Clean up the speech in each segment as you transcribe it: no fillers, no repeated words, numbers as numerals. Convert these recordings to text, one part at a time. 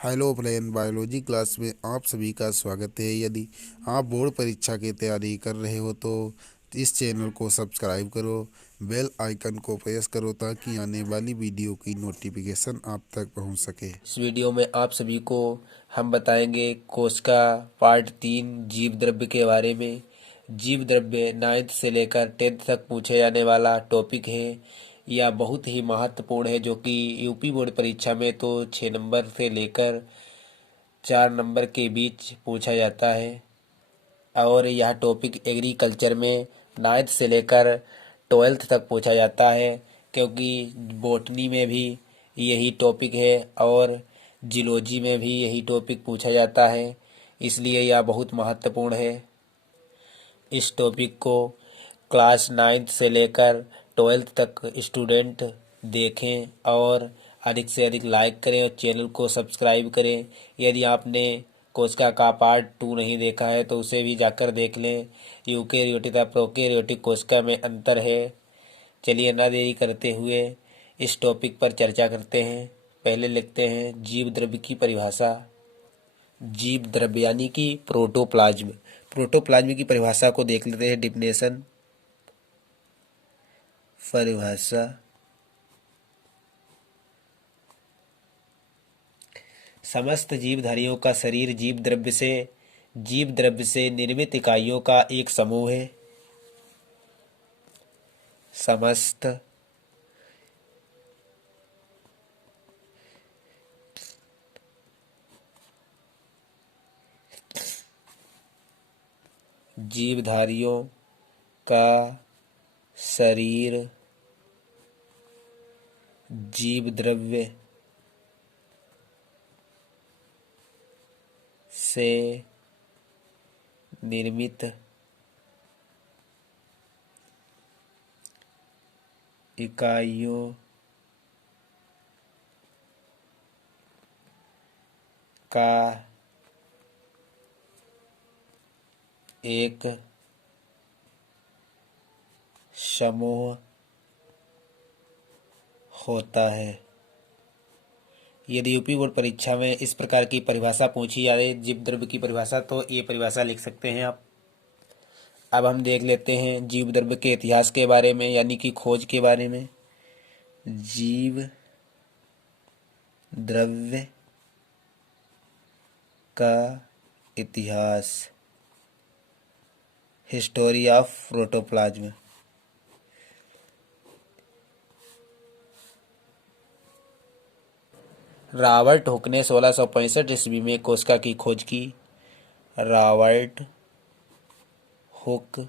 Hello plane biology class में आप सभी का स्वागत है। यदि आप बोर्ड परीक्षा की तैयारी कर रहे हो तो इस चैनल को सब्सक्राइब करो, बेल आइकन को प्रेस करो ताकि आने वाली वीडियो की नोटिफिकेशन आप तक पहुंच सके। इस वीडियो में आप सभी को हम बताएंगे कोशिका पार्ट 3 जीव द्रव्य के बारे में। जीव द्रव्य 9th से लेकर 10th तक पूछे जाने वाला टॉपिक है। यह बहुत ही महत्वपूर्ण है, जो कि यूपी बोर्ड परीक्षा में तो 6 नंबर से लेकर 4 नंबर के बीच पूछा जाता है। और यह टॉपिक एग्रीकल्चर में 9th से लेकर 12th तक पूछा जाता है, क्योंकि बॉटनी में भी यही टॉपिक है और जियोलॉजी में भी यही टॉपिक पूछा जाता है, इसलिए यह बहुत महत्वपूर्ण है। इस टॉपिक को क्लास 9th से लेकर 12th तक स्टूडेंट देखें और अधिक से अधिक लाइक करें और चैनल को सब्सक्राइब करें। यदि आपने कोशिका का पार्ट 2 नहीं देखा है तो उसे भी जाकर देख लें। यूकेरियोटिक तथा प्रोकैरियोटिक कोशिका में अंतर है। चलिए ना देरी करते हुए इस टॉपिक पर चर्चा करते हैं। पहले लिखते हैं जीव द्रव्य की परिभाषा। जीव द्रव्य यानी कि प्रोटोप्लाज्म। प्रोटोप्लाज्म की परिभाषा को देख लेते हैं। डिफिनेशन, परिभाषा। समस्त जीवधारियों का शरीर जीव द्रव्य से निर्मित इकाइयों का एक समूह है। समस्त जीवधारियों का शरीर जीव द्रव्य से निर्मित इकाइयों का एक समूह होता है। यदि यूपी बोर्ड परीक्षा में इस प्रकार की परिभाषा पूछी जाए जीव द्रव्य की परिभाषा, तो ये परिभाषा लिख सकते हैं आप। अब हम देख लेते हैं जीव द्रव्य के इतिहास के बारे में, यानी कि खोज के बारे में। जीव द्रव्य का इतिहास, history of protoplasm. Robert Hooke ने 1665 ईस्वी में कोशिका की खोज की। रॉबर्ट हुक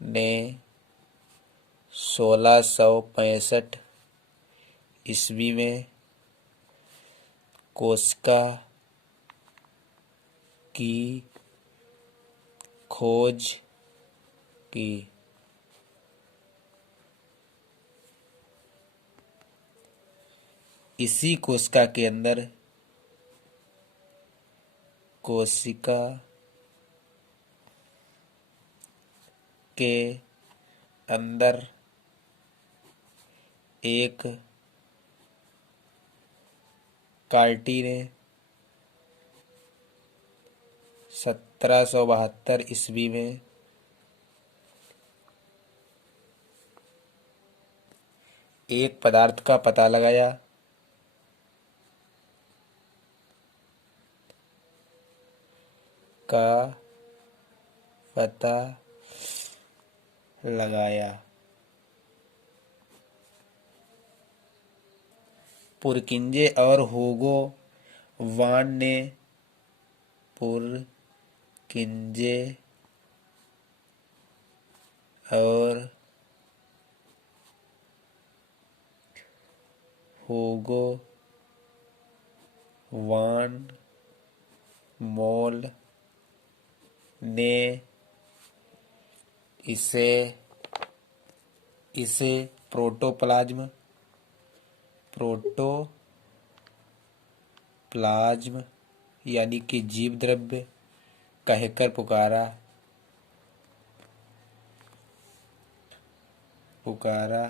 ने 1665 ईस्वी में कोशिका की खोज की। इसी कोशिका के अंदर कोशिका के अंदर एक कार्टी ने 1772 ईस्वी में एक पदार्थ का पता लगाया। का पता लगाया। पुरकिंजे और हुगो वान ने पुरकिंजे और हुगो वान मोल ने इसे प्रोटोप्लाज्म यानी कि जीव द्रव्य कहकर पुकारा।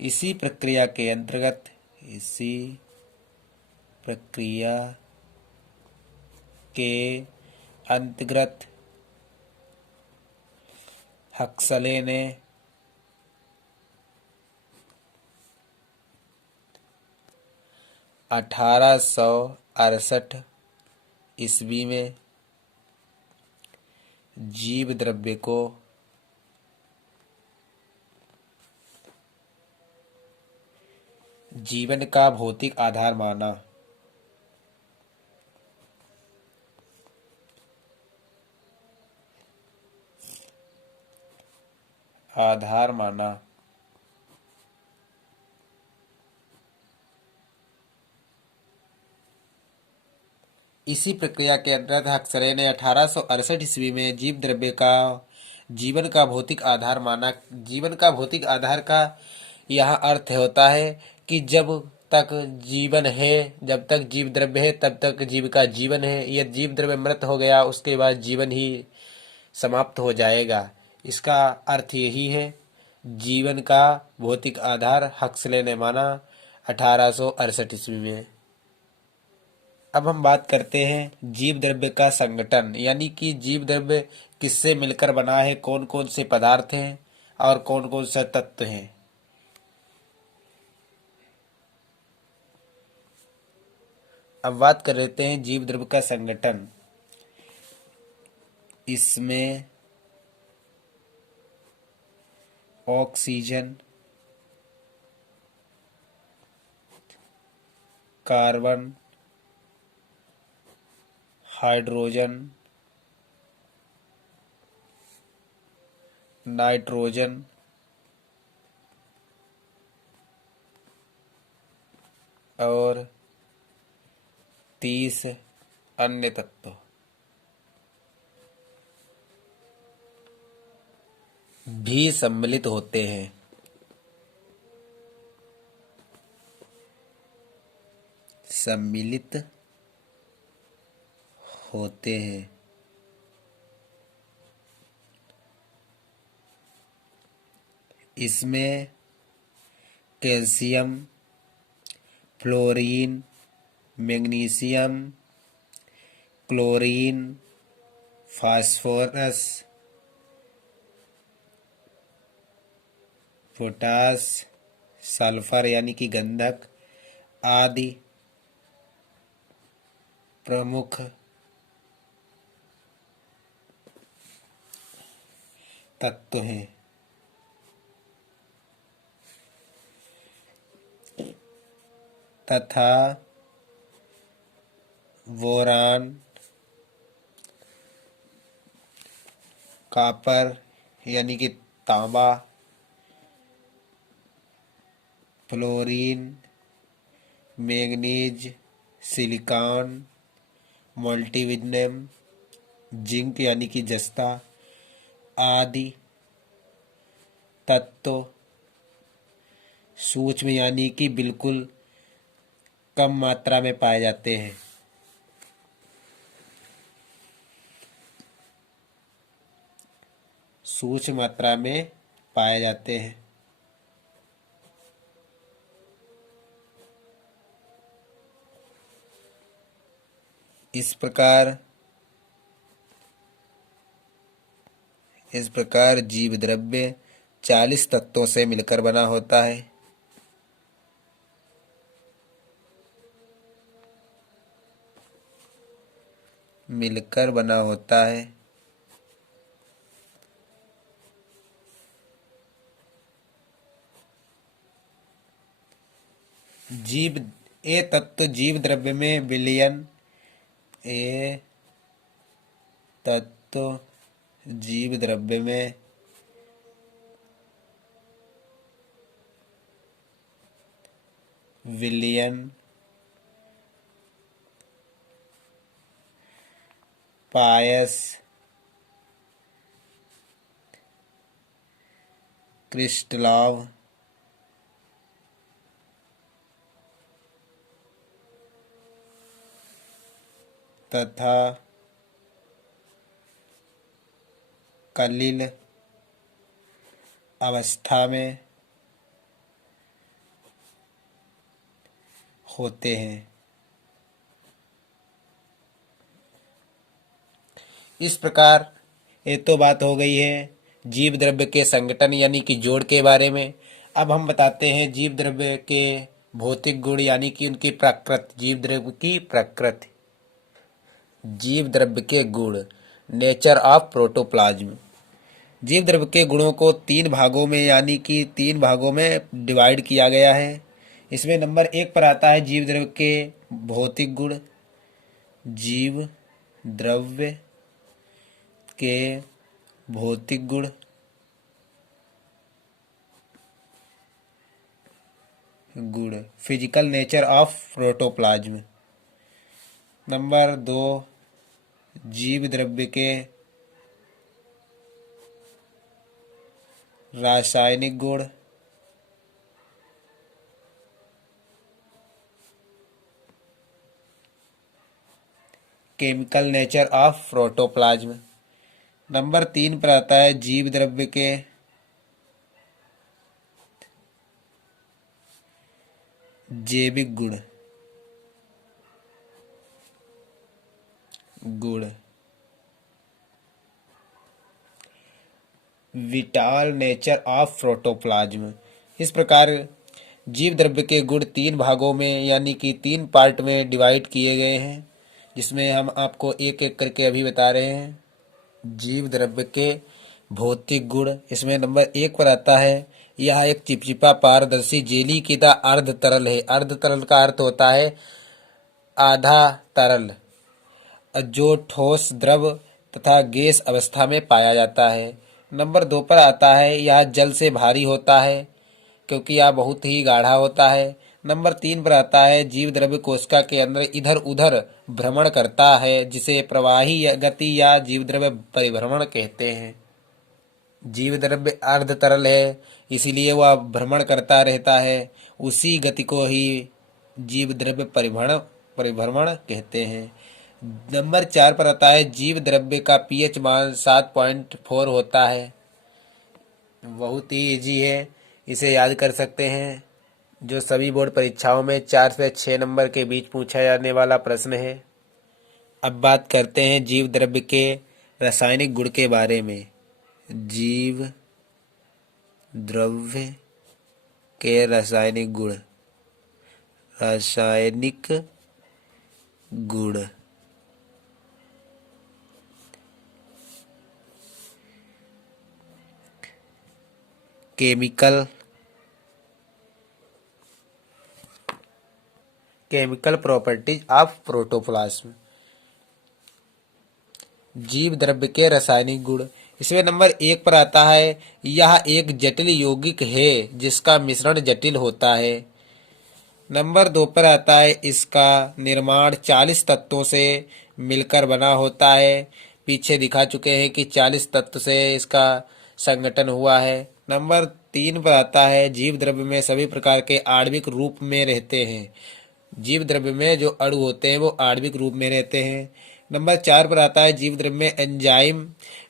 इसी प्रक्रिया के अंतर्गत इसी प्रक्रिया के अंतर्गत हक्सले ने 1868 ईस्वी में जीव द्रव्य को जीवन का भौतिक आधार माना। आधार माना। इसी प्रक्रिया के अंतर्गत हक्सले ने 1868 ईस्वी में जीव द्रव्य का जीवन का भौतिक आधार माना। जीवन का भौतिक आधार का यह अर्थ होता है कि जब तक जीवन है, जब तक जीव द्रव्य है, तब तक जीव का जीवन है। यह जीव द्रव्य मृत हो गया, उसके बाद जीवन ही समाप्त हो जाएगा। इसका अर्थ यही है। जीवन का भौतिक आधार हक्सले ने माना 1868 ईस्वी में। अब हम बात करते हैं जीव द्रव्य का संगठन, यानी कि जीव द्रव्य किससे मिलकर बना है, कौन कौन से पदार्थ हैं और कौन कौन से तत्व हैं। अब बात कर लेते हैं जीव द्रव्य का संगठन। इसमें ऑक्सीजन, कार्बन, हाइड्रोजन, नाइट्रोजन और 30 अन्य तत्व भी सम्मिलित होते हैं। सम्मिलित होते हैं। इसमें calcium, fluorine, magnesium, chlorine, phosphorus, potash, sulphur यानी कि गंधक आदि प्रमुख तत्व हैं। तथा बोरान, कॉपर यानी कि तांबा, फ्लोरीन, मैंगनीज, सिलिकॉन, मोल्टिविडनम, जिंक यानी कि जस्ता आदि तत्व सूक्ष्म यानी कि बिल्कुल कम मात्रा में पाए जाते हैं। सूक्ष्म मात्रा में पाए जाते हैं। इस प्रकार जीव द्रव्य 40 तत्वों से मिलकर बना होता है। मिलकर बना होता है। ये तत्व जीव द्रव्य में विलयन ये तत्व जीव द्रव्य में विलयन पायस क्रिस्टलॉव तथा कलिल अवस्था में होते हैं। इस प्रकार ये तो बात हो गई है जीव द्रव्य के संगठन यानी कि जोड़ के बारे में। अब हम बताते हैं जीव द्रव्य के भौतिक गुण यानी कि उनकी प्रकृति, जीव द्रव्य की प्रकृति। जीव द्रव्य के गुण, नेचर ऑफ प्रोटोप्लाज्म। जीव द्रव्य के गुणों को 3 भागों में यानी कि 3 भागों में डिवाइड किया गया है। इसमें नंबर 1 पर आता है जीव द्रव्य के भौतिक गुण। जीव द्रव्य के भौतिक गुण। Physical nature of protoplasm. Number 2 जीव द्रव्य के रासायनिक गुण। Chemical nature of protoplasm. Number 3 पर आता है जीव द्रव्य के जैविक गुण। Vital nature of protoplasm. इस प्रकार जीव द्रव्य के गुण 3 भागों में यानी कि 3 पार्ट में डिवाइड किए गए हैं, जिसमें हम आपको एक एक करके अभी बता रहे हैं। जीव द्रव्य के भौतिक गुण, इसमें नंबर 1 पर आता है यह एक चिपचिपा पारदर्शी जेली की तरह अर्ध तरल है। अर्ध तरल का अर्थ होता है आधा तरल, जो ठोस, द्रव तथा गैस अवस्था में पाया जाता है। नंबर 2 पर आता है यह जल से भारी होता है क्योंकि यह बहुत ही गाढ़ा होता है। नंबर 3 पर आता है जीव द्रव्य कोशिका के अंदर इधर उधर भ्रमण करता है, जिसे प्रवाही गति या जीव द्रव्य परिभ्रमण कहते हैं। जीव द्रव्य अर्ध तरल है, इसीलिए वह भ्रमण करता रहता है। उसी गति को ही जीव द्रव्य परिभ्रमण कहते हैं। नंबर 4 पर आता है जीव द्रव्य का पीएच मान 7.4 होता है। बहुत ही इजी है, इसे याद कर सकते हैं। जो सभी बोर्ड परीक्षाओं में 4 से 6 नंबर के बीच पूछा जाने वाला प्रश्न है। अब बात करते हैं जीव द्रव्य के रासायनिक गुण के बारे में। जीव द्रव्य के रासायनिक गुण। Chemical properties of protoplasm. जीव द्रव्य के रासायनिक गुण, इसमें नंबर 1 पर आता है यह एक जटिल यौगिक है जिसका मिश्रण जटिल होता है। नंबर 2 पर आता है इसका निर्माण 40 तत्वों से मिलकर बना होता है। पीछे दिखा चुके हैं कि 40 तत्व से इसका संगठन हुआ है। नंबर 3 पर आता है जीव द्रव्य में सभी प्रकार के आणविक रूप में रहते हैं। जीव द्रव्य में जो अणु होते हैं वो आणविक रूप में रहते हैं। नंबर 4 पर आता है जीव द्रव्य में एंजाइम,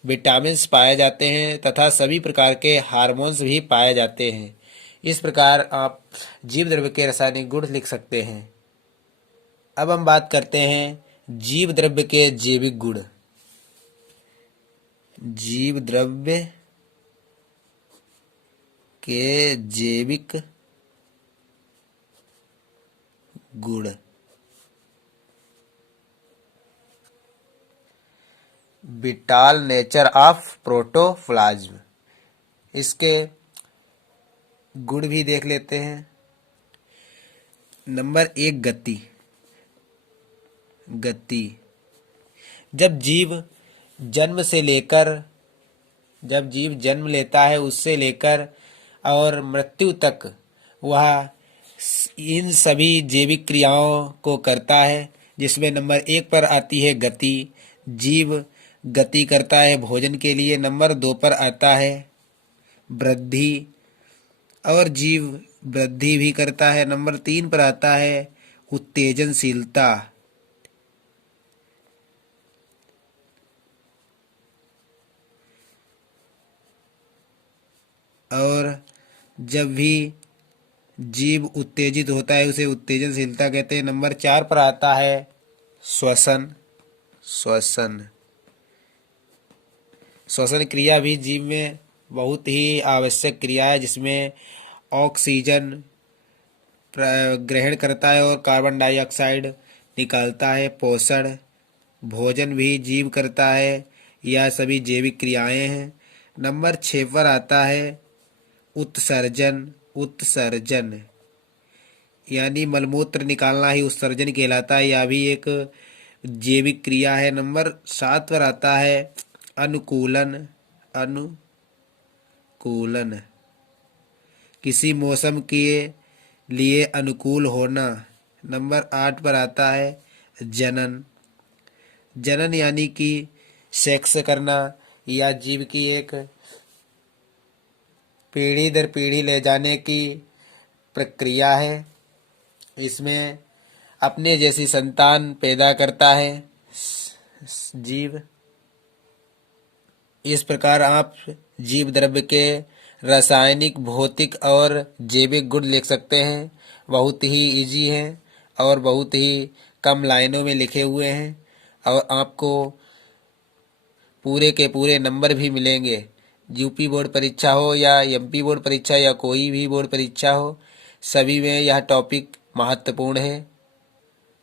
विटामिन्स पाए जाते हैं तथा सभी प्रकार के हार्मोन्स भी पाए जाते हैं। इस प्रकार आप जीव द्रव्य के रासायनिक गुण लिख सकते हैं। अब हम बात करते हैं जीव द्रव्य के जैविक गुण। जीव द्रव्य के जैविक गुण। Vital nature of protoplasm. इसके गुण भी देख लेते हैं। नंबर 1 गति। जब जीव जन्म लेता है उससे लेकर और मृत्यु तक वह इन सभी जैविक क्रियाओं को करता है, जिसमें नंबर 1 पर आती है गति। जीव गति करता है भोजन के लिए। नंबर 2 पर आता है वृद्धि, और जीव वृद्धि भी करता है। नंबर 3 पर आता है उत्तेजनशीलता, और जब भी जीव उत्तेजित होता है उसे उत्तेजनशीलता कहते हैं। नंबर 4 पर आता है श्वसन। श्वसन श्वसन क्रिया भी जीव में बहुत ही आवश्यक क्रिया है, जिसमें ऑक्सीजन ग्रहण करता है और कार्बन डाइऑक्साइड निकालता है। पोषण, भोजन भी जीव करता है। यह सभी जैविक क्रियाएं हैं। नंबर 6 पर आता है उत्सर्जन। उत्सर्जन यानी मलमूत्र निकालना ही उत्सर्जन कहलाता है। यह भी एक जैविक क्रिया है। नंबर 7 पर आता है अनुकूलन। अनुकूलन किसी मौसम के लिए अनुकूल होना। नंबर 8 पर आता है जनन। जनन यानी कि सेक्स करना। यह जीव की एक पीढ़ी दर पीढ़ी ले जाने की प्रक्रिया है। इसमें अपने जैसी संतान पैदा करता है जीव। इस प्रकार आप जीव द्रव्य के रासायनिक, भौतिक और जैविक गुण लिख सकते हैं। बहुत ही इजी है और बहुत ही कम लाइनों में लिखे हुए हैं और आपको पूरे के पूरे नंबर भी मिलेंगे। यूपी बोर्ड परीक्षा हो या एमपी बोर्ड परीक्षा या कोई भी बोर्ड परीक्षा हो, सभी में यह टॉपिक महत्वपूर्ण है।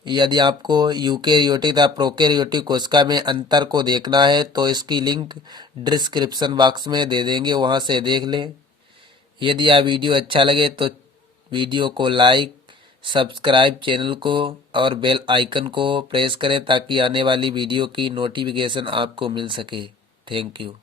यदि आपको यूकेरियोटिक तथा प्रोकैरियोटिक कोशिका में अंतर को देखना है तो इसकी लिंक डिस्क्रिप्शन बॉक्स में दे देंगे, वहां से देख लें। यदि यह वीडियो अच्छा लगे तो वीडियो को लाइक, सब्सक्राइब चैनल को और बेल आइकन को प्रेस करें ताकि आने वाली वीडियो की नोटिफिकेशन आपको मिल सके। Thank you.